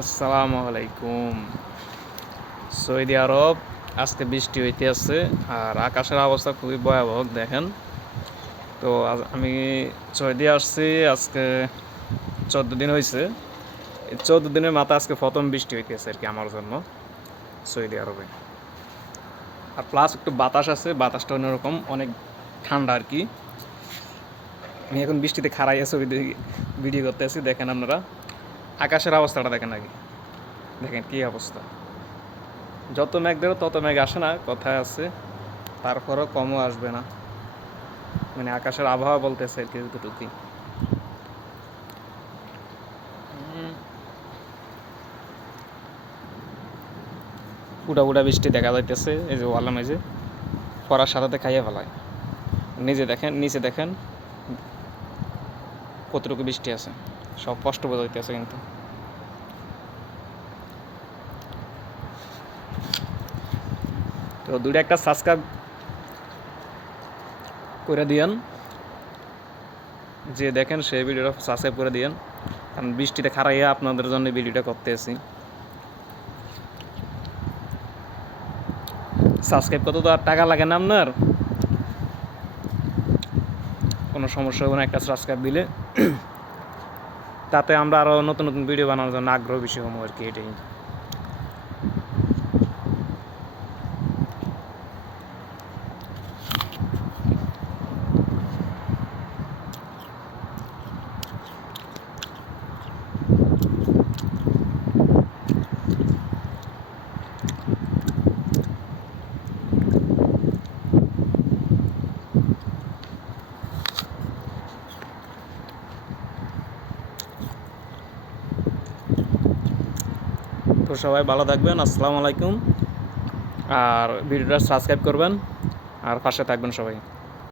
আসসালামু আলাইকুম। সৌদি আরব আজকে বৃষ্টি হইতে আছে আর আকাশের অবস্থা খুবই ভয়াবহ দেখেন। তো আমি সৌদি আসছি আজকে 14 দিন হয়েছে। এই 14 দিনের মাথায় আজকে প্রথম বৃষ্টি হইতেছে আর কি আমার জন্য সৌদি আরবে। আর প্লাস একটু বাতাস আছে, বাতাসটা অন্যরকম, অনেক ঠান্ডা আর কি। আমি এখন বৃষ্টিতে খাড়াই ছবি ভিডিও করতে আছি, দেখেন আপনারা আকাশের অবস্থাটা দেখেন আগে, দেখেন কী অবস্থা। যত মেঘ দেবো তত মেঘ আসে না, কথায় আছে, তারপরও কমও আসবে না, মানে আকাশের আবহাওয়া বলতেছে আর কি এতটুকুই। উড়া উড়া বৃষ্টি দেখা যাইতেছে, এই যে ওয়ালা মেঝে পড়ার সাথে খাইয়ে ফেলায়। নিজে দেখেন, নিচে দেখেন কতটুকু বৃষ্টি আছে, সব কষ্ট বোঝাইতেছে কিন্তু। তো দুইটা একটা সাবস্ক্রাইব করে দিয়েন, যে দেখেন সেই ভিডিওটা সাবস্ক্রাইব করে দিয়েন, কারণ বৃষ্টিতে খারাইয়া আপনাদের জন্য ভিডিওটা করতে আসি। সাবস্ক্রাইব করতে তো আর টাকা লাগে না আপনার, কোনো সমস্যা হবে না একটা সাবস্ক্রাইব দিলে। তাতে আমরা আরও নতুন নতুন ভিডিও বানানোর জন্য আগ্রহ বেশি হবো আর কি, এটাই। তো সবাই ভালো থাকবেন, আসসালামু আলাইকুম। আর ভিডিওটা সাবস্ক্রাইব করবেন আর পাশে থাকবেন সবাই।